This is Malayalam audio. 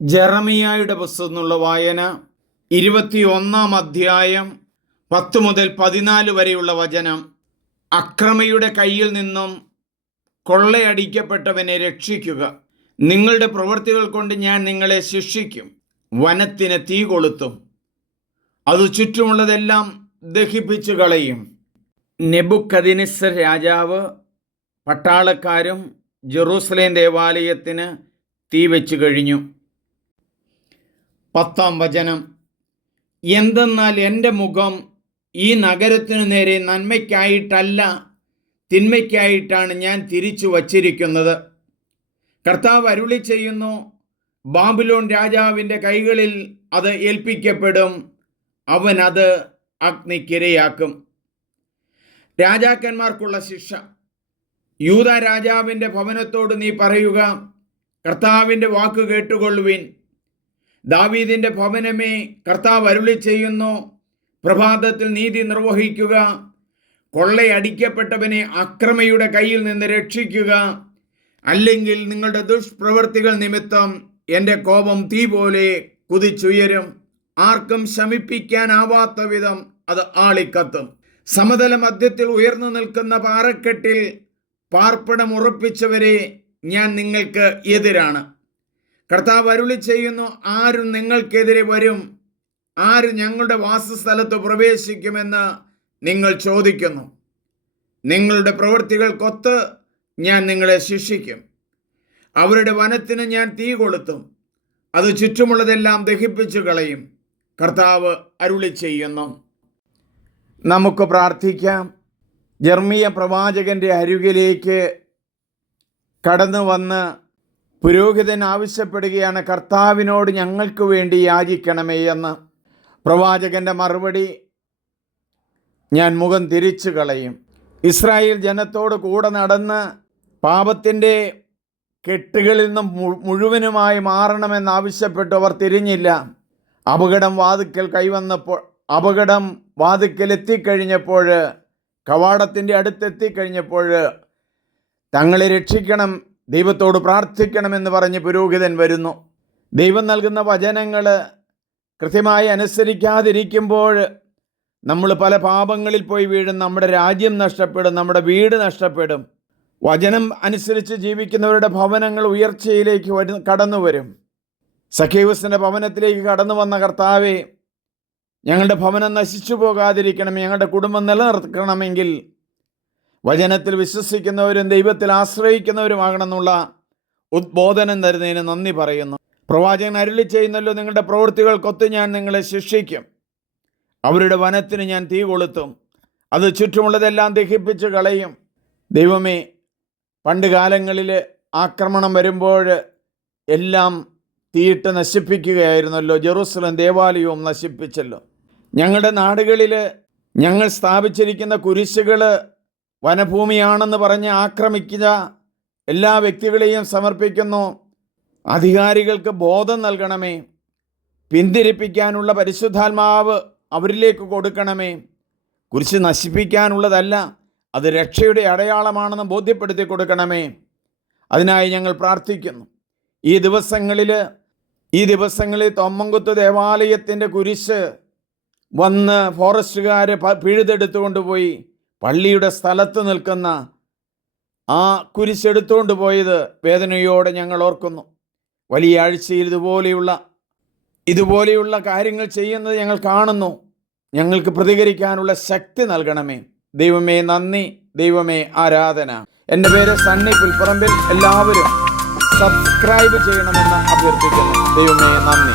ജെറമിയായുടെ പുസ്തകം എന്നുള്ള വായന 21 അധ്യായം 10 മുതൽ 14 വരെയുള്ള വചനം. അക്രമിയുടെ കയ്യിൽ നിന്നും കൊള്ളയടിക്കപ്പെട്ടവനെ രക്ഷിക്കുക. നിങ്ങളുടെ പ്രവൃത്തികൾ കൊണ്ട് ഞാൻ നിങ്ങളെ ശിക്ഷിക്കും. വനത്തിന് തീ കൊളുത്തും, അത് ചുറ്റുമുള്ളതെല്ലാം ദഹിപ്പിച്ചു കളയും. നെബൂഖദ്നേസർ രാജാവ് പട്ടാളക്കാരും ജെറൂസലേം ദേവാലയത്തിന് തീ വെച്ചു കഴിഞ്ഞു. 10-ാം വചനം. എന്തെന്നാൽ എൻ്റെ മുഖം ഈ നഗരത്തിനു നേരെ നന്മയ്ക്കായിട്ടല്ല തിന്മയ്ക്കായിട്ടാണ് ഞാൻ തിരിച്ചു വച്ചിരിക്കുന്നത്. കർത്താവ് അരുളി ചെയ്യുന്നു, ബാബിലോൺ രാജാവിൻ്റെ കൈകളിൽ അത് ഏൽപ്പിക്കപ്പെടും, അവൻ അത് അഗ്നിക്കിരയാക്കും. രാജാക്കന്മാർക്കുള്ള ശിക്ഷ. യൂദാ രാജാവിൻ്റെ ഭവനത്തോട് നീ പറയുക, കർത്താവിൻ്റെ വാക്ക് കേട്ടുകൊള്ളുവിൻ. ദാവീദിൻ്റെ ഭവനമേ, കർത്താവ് അരുളി ചെയ്യുന്നു, പ്രഭാതത്തിൽ നീതി നിർവഹിക്കുക, കൊള്ളയടിക്കപ്പെട്ടവനെ അക്രമിയുടെ കയ്യിൽ നിന്ന് രക്ഷിക്കുക. അല്ലെങ്കിൽ നിങ്ങളുടെ ദുഷ്പ്രവൃത്തികൾ നിമിത്തം എൻ്റെ കോപം തീ പോലെ കുതിച്ചുയരും, ആർക്കും ശമിപ്പിക്കാനാവാത്ത വിധം അത് ആളിക്കത്തും. സമതല മധ്യത്തിൽ ഉയർന്നു നിൽക്കുന്ന പാറക്കെട്ടിൽ പാർപ്പിടം ഉറപ്പിച്ചവരെ, ഞാൻ നിങ്ങൾക്ക് എതിരാണ്. കർത്താവ് അരുളി ചെയ്യുന്നു, ആരും നിങ്ങൾക്കെതിരെ വരും? ആര് ഞങ്ങളുടെ വാസസ്ഥലത്ത് പ്രവേശിക്കുമെന്ന് നിങ്ങൾ ചോദിക്കുന്നു. നിങ്ങളുടെ പ്രവൃത്തികൾക്കൊത്ത് ഞാൻ നിങ്ങളെ ശിക്ഷിക്കും. അവരുടെ വനത്തിന് ഞാൻ തീ കൊളുത്തും, അത് ചുറ്റുമുള്ളതെല്ലാം ദഹിപ്പിച്ചു കളയും. കർത്താവ് അരുളി ചെയ്യുന്നു. നമുക്ക് പ്രാർത്ഥിക്കാം. ജെറമിയ പ്രവാചകന്റെ അരികിലേക്ക് കടന്നു വന്ന് പുരോഹിതൻ ആവശ്യപ്പെടുകയാണ്, കർത്താവിനോട് ഞങ്ങൾക്ക് വേണ്ടി യാചിക്കണമേ എന്ന്. പ്രവാചകന്റെ മറുപടി, ഞാൻ മുഖം തിരിച്ചു കളയും. ഇസ്രായേൽ ജനത്തോട് കൂടെ നടന്ന് പാപത്തിൻ്റെ കെട്ടുകളിൽ നിന്നും മുഴുവനുമായി മാറണമെന്നാവശ്യപ്പെട്ടു. അവർ തിരിഞ്ഞില്ല. അപകടം വാതിക്കൽ എത്തിക്കഴിഞ്ഞപ്പോൾ, കവാടത്തിൻ്റെ അടുത്തെത്തിക്കഴിഞ്ഞപ്പോൾ, തങ്ങളെ രക്ഷിക്കണം, ദൈവത്തോട് പ്രാർത്ഥിക്കണമെന്ന് പറഞ്ഞ് പുരോഹിതൻ വരുന്നു. ദൈവം നൽകുന്ന വചനങ്ങൾ കൃത്യമായി അനുസരിക്കാതിരിക്കുമ്പോൾ നമ്മൾ പല പാപങ്ങളിൽ പോയി വീഴും. നമ്മുടെ രാജ്യം നഷ്ടപ്പെടും, നമ്മുടെ വീട് നഷ്ടപ്പെടും. വചനം അനുസരിച്ച് ജീവിക്കുന്നവരുടെ ഭവനങ്ങൾ ഉയർച്ചയിലേക്ക് കടന്നു വരും. സഖേവുസിൻ്റെ ഭവനത്തിലേക്ക് കടന്നു വന്ന കർത്താവേ, ഞങ്ങളുടെ ഭവനം നശിച്ചു പോകാതിരിക്കണം, ഞങ്ങളുടെ കുടുംബം നിലനിർത്തണമെങ്കിൽ വചനത്തിൽ വിശ്വസിക്കുന്നവരും ദൈവത്തിൽ ആശ്രയിക്കുന്നവരുമാകണമെന്നുള്ള ഉദ്ബോധനം തരുന്നതിന് നന്ദി പറയുന്നു. പ്രവാചകൻ അരുളി ചെയ്യുന്നല്ലോ, നിങ്ങളുടെ പ്രവൃത്തികൾക്കൊത്ത് ഞാൻ നിങ്ങളെ ശിക്ഷിക്കും. അവരുടെ വനത്തിന് ഞാൻ തീ കൊളുത്തും, അത് ചുറ്റുമുള്ളതെല്ലാം ദഹിപ്പിച്ച് കളയും. ദൈവമേ, പണ്ട് കാലങ്ങളിൽ ആക്രമണം വരുമ്പോൾ എല്ലാം തീയിട്ട് നശിപ്പിക്കുകയായിരുന്നല്ലോ. ജെറൂസലേം ദേവാലയവും നശിപ്പിച്ചല്ലോ. ഞങ്ങളുടെ നാടുകളിൽ ഞങ്ങൾ സ്ഥാപിച്ചിരിക്കുന്ന കുരിശുകൾ വനഭൂമിയാണെന്ന് പറഞ്ഞ് ആക്രമിക്കുക എല്ലാ വ്യക്തികളെയും സമർപ്പിക്കുന്നു. അധികാരികൾക്ക് ബോധം നൽകണമേ. പിന്തിരിപ്പിക്കാനുള്ള പരിശുദ്ധാത്മാവ് അവരിലേക്ക് കൊടുക്കണമേ. കുരിശ് നശിപ്പിക്കാനുള്ളതല്ല, അത് രക്ഷയുടെ അടയാളമാണെന്ന് ബോധ്യപ്പെടുത്തി കൊടുക്കണമേ. അതിനായി ഞങ്ങൾ പ്രാർത്ഥിക്കുന്നു. ഈ ദിവസങ്ങളിൽ തൊമ്മൻകുത്ത് ദേവാലയത്തിൻ്റെ കുരിശ് വന്ന് ഫോറസ്റ്റുകാർ പിഴുതെടുത്തുകൊണ്ട് പോയി പള്ളിയുടെ സ്ഥലത്ത് നിൽക്കുന്ന ആ കുരിശെടുത്തുകൊണ്ട് പോയത് വേദനയോടെ ഞങ്ങൾ ഓർക്കുന്നു. വലിയ ആഴ്ചയിൽ ഇതുപോലെയുള്ള കാര്യങ്ങൾ ചെയ്യുന്നത് ഞങ്ങൾ കാണുന്നു. ഞങ്ങൾക്ക് പ്രതികരിക്കാനുള്ള ശക്തി നൽകണമേ. ദൈവമേ നന്ദി, ദൈവമേ ആരാധന. എൻ്റെ പേര് സണ്ണി പുൽപ്പറമ്പിൽ. എല്ലാവരും സബ്സ്ക്രൈബ് ചെയ്യണമെന്ന് അഭ്യർത്ഥിക്കുന്നു. ദൈവമേ നന്ദി.